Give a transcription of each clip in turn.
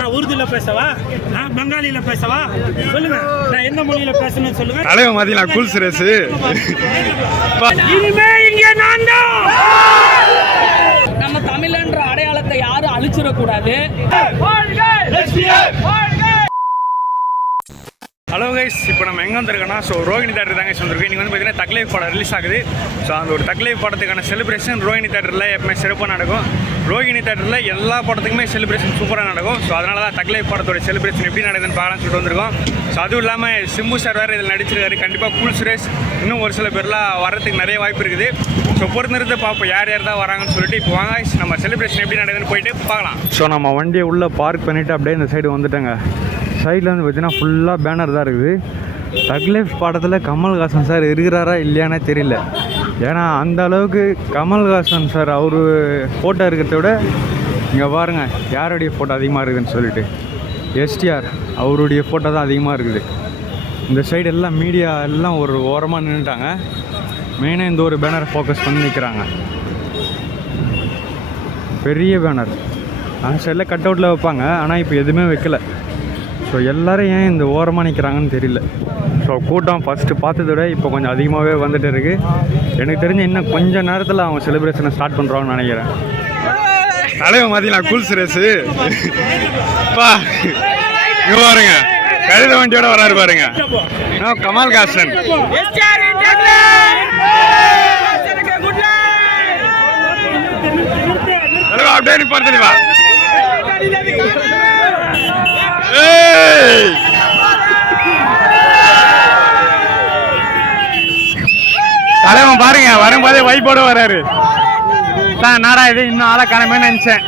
நான் உருதுல பேசவா, பெங்காலியில பேசவா? சொல்லுங்க, நான் எந்த மொழியில பேசணும்னு சொல்லுங்க. தலைவ மாதிரி நான் கூல் சுரேஷ். இனிமே இங்க நான் தான். நம்ம தமிழன்ற அடையாளத்தை யாரும் அழிச்சிடக்கூடாது. ஹலோ கைஸ், இப்போ நம்ம எங்கே வந்திருக்கோன்னா ரோகிணி தேட்டர் தாங்க வந்திருக்கோம். இன்றைக்கி வந்து பார்த்தீங்கன்னா தக்லைஃப் படம் ரிலீஸ் ஆகுது. ஸோ அந்த ஒரு தக்லைஃப் படத்துக்கான செலிப்ரேஷன் ரோகிணி தேட்டரில் எப்பவுமே சிறப்பாக நடக்கும். ரோகிணி தேட்டரில் எல்லா படத்துக்குமே செலிப்ரேஷன் சூப்பராக நடக்கும். ஸோ அதனால தான் தக்லைஃப் படத்தோட செலிப்ரேஷன் எப்படி நடக்குதுன்னு பார்க்கலாம்னு சொல்லிட்டு வந்திருக்கோம். ஸோ அதுவும் இல்லாமல் சிம்பு சார் வேறு இதில் நடிச்சிருக்காரு. கண்டிப்பாக கூல் சுரேஷ் இன்னும் ஒரு சில பேர்லாம் வரதுக்கு நிறைய வாய்ப்பு இருக்குது. ஸோ பொறுத்திருந்து பார்ப்போம் யார் யார் தான் வராங்கன்னு சொல்லிட்டு. இப்போ வாங்க நம்ம செலிப்ரேஷன் எப்படி நடக்குதுன்னு போயிட்டு பார்க்கலாம். ஸோ நம்ம வண்டியை உள்ளே பார்க் பண்ணிவிட்டு அப்படியே இந்த சைடு வந்துட்டேங்க. சைடில் வந்து பார்த்தீங்கன்னா ஃபுல்லாக பேனர் தான் இருக்குது. தக்லைஃப் படத்தில் கமல்ஹாசன் சார் இருக்கிறாரா இல்லையானே தெரியல. ஏன்னா அந்த அளவுக்கு கமல்ஹாசன் சார் அவர் ஃபோட்டோ இருக்கிறத விட இங்கே பாருங்கள் யாருடைய ஃபோட்டோ அதிகமாக இருக்குதுன்னு சொல்லிட்டு எஸ்டிஆர் அவருடைய ஃபோட்டோ தான் அதிகமாக இருக்குது. இந்த சைடு எல்லாம் மீடியா எல்லாம் ஒரு ஓரமாக நின்றுட்டாங்க. மெயினாக இந்த ஒரு பேனரை ஃபோக்கஸ் பண்ணி நிற்கிறாங்க. பெரிய பேனர் அந்த சைடில் கட் அவுட்டில் வைப்பாங்க, ஆனால் இப்போ எதுவுமே வைக்கல. ஸோ எல்லோரும் ஏன் இந்த ஓரமாக நிற்கிறாங்கன்னு தெரியல. ஸோ கூட்டம் ஃபஸ்ட்டு பார்த்ததை விட இப்போ கொஞ்சம் அதிகமாகவே வந்துட்டு இருக்குது. எனக்கு தெரிஞ்ச இன்னும் கொஞ்சம் நேரத்தில் அவங்க செலிப்ரேஷனை ஸ்டார்ட் பண்ணுறாங்கன்னு நினைக்கிறேன். தலைவன் மாதிரி நான் கூல் சுரேஷ். பா இங்கே பாருங்க, கழுத வண்டியோட வராரு பாருங்க, கமல்ஹாசன். அப்படியே நீ பார்த்து வா. தலைவன் பாருங்க வரும்போதே வைப்போட வராரு. தான் நாடா இது இன்னும் ஆளை காணமே நினைச்சேன்.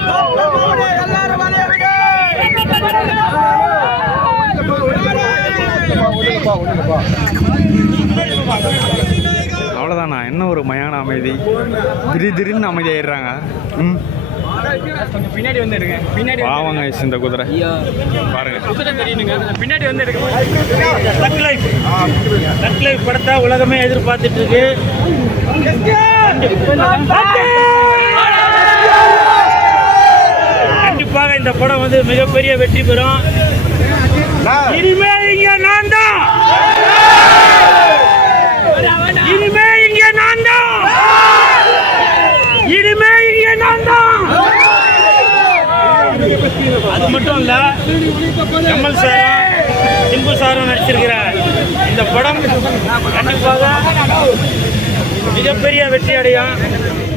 அவ்வளோதானா? என்ன ஒரு மயான அமைதி, திடீர்னு அமைதி ஆயிடுறாங்க. பின்னாடி வந்து எடுங்க, பின்னாடி வாங்க. இந்த குதிரை பாருங்க, குதிரை தெரியுங்க, பின்னாடி வந்து எடுங்க. தக்லைஃப் படத்தை உலகமே எதிர்பார்த்துட்டு இருக்கு. கண்டிப்பாக இந்த படம் வந்து மிகப்பெரிய வெற்றி பெறும். இனிமே இங்க நான் தான், இனிமே இங்க நான் தான், இனிமே இங்க நான் தான். அது மட்டும் இல்ல, கமல் சாரும் சிம்பு சாரும் நடிச்சிருக்கிறார். இந்த படம் கண்டிப்பாக மிகப்பெரிய வெற்றி அடையும்.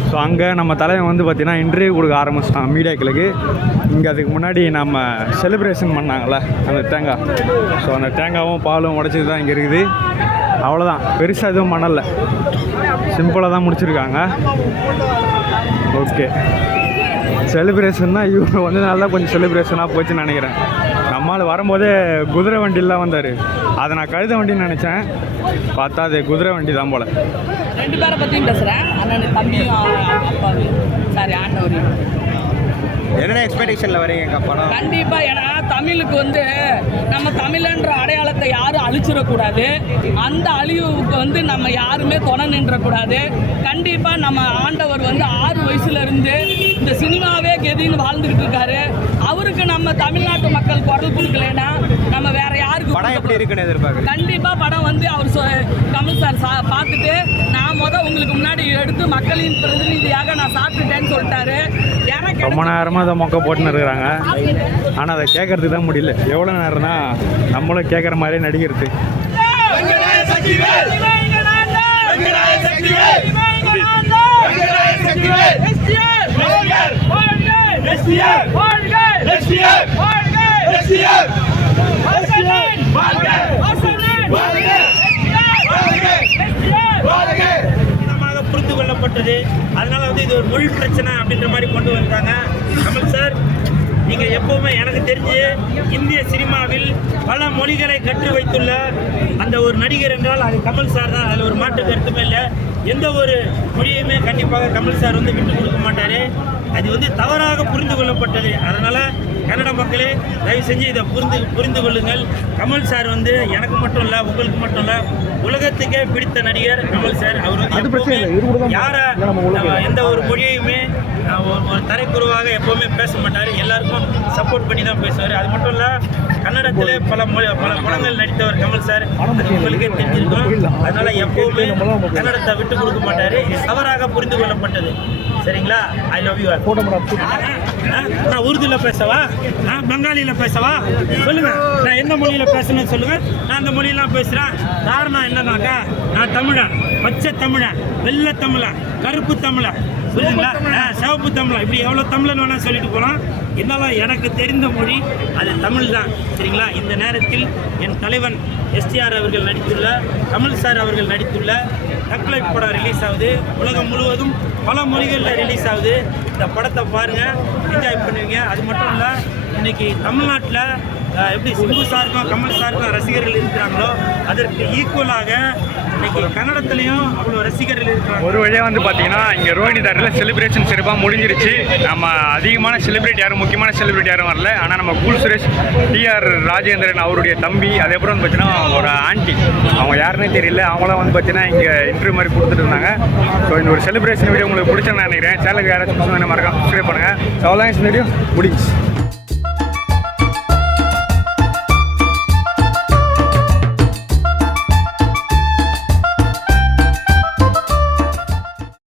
ஸோ அங்கே நம்ம தலைவன் வந்து பார்த்திங்கன்னா இன்டர்வியூ கொடுக்க ஆரம்பிச்சிட்டான் மீடியாக்களுக்கு. இங்கே அதுக்கு முன்னாடி நம்ம செலிப்ரேஷன் பண்ணாங்கள்ல அந்த தேங்காய், ஸோ அந்த தேங்காயும் பாலும் உடச்சது தான் இங்கே இருக்குது. அவ்வளோதான், பெருசாக எதுவும் பண்ணலை, சிம்பிளாக தான் முடிச்சிருக்காங்க. ஓகே, செலிப்ரேஷன்னா இவங்க வந்து நல்லா கொஞ்சம் செலிப்ரேஷனாக போச்சுன்னு நினைக்கிறேன். நம்மளால் வரும்போதே குதிரை வண்டிலாம் வந்தார். அதை நான் கழுத வண்டின்னு நினச்சேன், பார்த்தா அது குதிரை வண்டி தான் போல். ரெண்டு பேரை பற்றியும் பேசுகிறேன், அண்ணன் தம்பியும் அப்பாவையும், சாரி ஆண்டவரையும். என்னென்ன எக்ஸ்பெக்டேஷனில் வரீங்க படம்? கண்டிப்பாக, ஏன்னா தமிழுக்கு வந்து நம்ம தமிழன்ற அடையாளத்தை யாரும் அழிச்சிடக்கூடாது. அந்த அழிவுக்கு வந்து நம்ம யாருமே துணை நின்றக்கூடாது. கண்டிப்பாக நம்ம ஆண்டவர் வந்து 6 வயசுலேருந்து இந்த சினிமாவே கெதின்னு வாழ்ந்துக்கிட்டு இருக்காரு. அவருக்கு நம்ம தமிழ்நாட்டு மக்கள் குரல் கொடுக்கலன்னா நம்ம வேற யாருக்கு படம் எப்படி இருக்குன்னு எதிர்பார்க்குறேன். கண்டிப்பாக படம் வந்து அவர் கமல் சார் பார்த்துட்டு நான் உங்களுக்கு முன்னாடி எடுத்து மக்களின் பிரதிநிதியாக நான் சாப்பிட்டுட்டேன்னு சொல்லிட்டாரு. ரொம்ப நேரமாக அதை மொக்க போட்டுன்னு இருக்கிறாங்க, ஆனால் அதை கேட்கறதுக்கு தான் முடியல. எவ்வளோ நேரம்னா நம்மளும் கேட்குற மாதிரியே நடிக்கிறது. புரிந்து கொள்ளப்பட்டது. அதனால வந்து இது ஒரு மொழி பிரச்சனை அப்படின்ற மாதிரி கொண்டு வந்தாங்க. கமல் சார், நீங்கள் எப்போவுமே எனக்கு தெரிஞ்சு இந்திய சினிமாவில் பல மொழிகளை கற்று வைத்துள்ள அந்த ஒரு நடிகர் என்றால் அது கமல் சார் தான். அதில் ஒரு மாற்று கருத்துமே இல்லை. எந்த ஒரு மொழியுமே கண்டிப்பாக கமல் சார் வந்து விட்டு கொடுக்க மாட்டார். அது வந்து தவறாக புரிந்து கொள்ளப்பட்டது. அதனால் கன்னட மக்களே தயவு செஞ்சு இதை புரிந்து கொள்ளுங்கள். கமல் சார் வந்து எனக்கு மட்டும் இல்லை, உங்களுக்கு மட்டும் இல்லை, உலகத்துக்கே பிடித்த நடிகர் கமல் சார். அவர் வந்து யாரை எந்த ஒரு மொழியுமே ஒரு தரைக்குறவாக எப்போவுமே பேச மாட்டார். எல்லாருக்கும் சப்போர்ட் பண்ணி தான் பேசுவார். அது மட்டும் இல்லை, கன்னடத்தில் பல படங்கள் நடித்தவர் கமல் சார், அது உங்களுக்கே தெரிஞ்சிருக்கும். அதனால் எப்போவுமே கன்னடத்தை விட்டு கொடுக்க மாட்டார். தவறாக புரிந்து கொள்ளப்பட்டது. சரிங்களா? I love you. நான் உருதுல பேசவா, நான் பெங்காலியில் பேசவா, சொல்லுங்கள். நான் எந்த மொழியில் பேசணும்னு சொல்லுங்கள், நான் அந்த மொழியெல்லாம் பேசுகிறேன். காரணம் என்னன்னாக்கா, நான் தமிழன், பச்சை தமிழன், வெள்ளை தமிழன், கருப்பு தமிழன், புரியுதுங்களா? சிவப்பு தமிழன், இப்படி எவ்வளோ தமிழன் வேணால் சொல்லிட்டு போகலாம். என்னால் எனக்கு தெரிந்த மொழி அது தமிழ் தான். சரிங்களா? இந்த நேரத்தில் என் தலைவன் எஸ்டிஆர் அவர்கள் நடித்துள்ள, கமல் சார் அவர்கள் நடித்துள்ள தக்லைஃப் படம் ரிலீஸ் ஆகுது. உலகம் முழுவதும் பல மொழிகளில் ரிலீஸ் ஆகுது. இந்த படத்தை பாருங்கள், என்ஜாய் பண்ணுவீங்க. அது மட்டும் இல்லை, இன்றைக்கி தமிழ்நாட்டில் எப்படி சிம்பு சாருக்கும் கமல் சாருக்கும் ரசிகர்கள் இருக்கிறாங்களோ, அதற்கு ஈக்குவலாக இன்னைக்கு கன்னடத்துலேயும் அவ்வளோ ரசிகர்கள் இருக்கிறாங்க. ஒரு வழியாக வந்து பார்த்தீங்கன்னா இங்கே ரோஹிணி தேட்டரில் செலிப்ரேஷன் சிறப்பாக முடிஞ்சிருச்சு. நம்ம அதிகமான செலிப்ரிட்டி யாரும், முக்கியமான செலிப்ரிட்டி யாரும் வரல. ஆனால் நம்ம கூல் சுரேஷ், டிஆர் ராஜேந்திரன் அவருடைய தம்பி, அதேபோல் வந்து பார்த்தீங்கன்னா ஒரு ஆண்டி, அவங்க யாருன்னே தெரியல, அவங்களாம் வந்து பார்த்தீங்கன்னா இங்கே இன்டர்வியூ மாதிரி கொடுத்துட்டு இருந்தாங்க. ஸோ இந்த ஒரு செலிப்ரேஷன் வீடியோ உங்களுக்கு பிடிச்சேன்னு நினைக்கிறேன். சேனலுக்கு யாராச்சும் மறக்காம சப்ஸ்கிரைப் பண்ணுங்கள். அவ்வளோதான் இந்த வீடியோ முடிஞ்சு.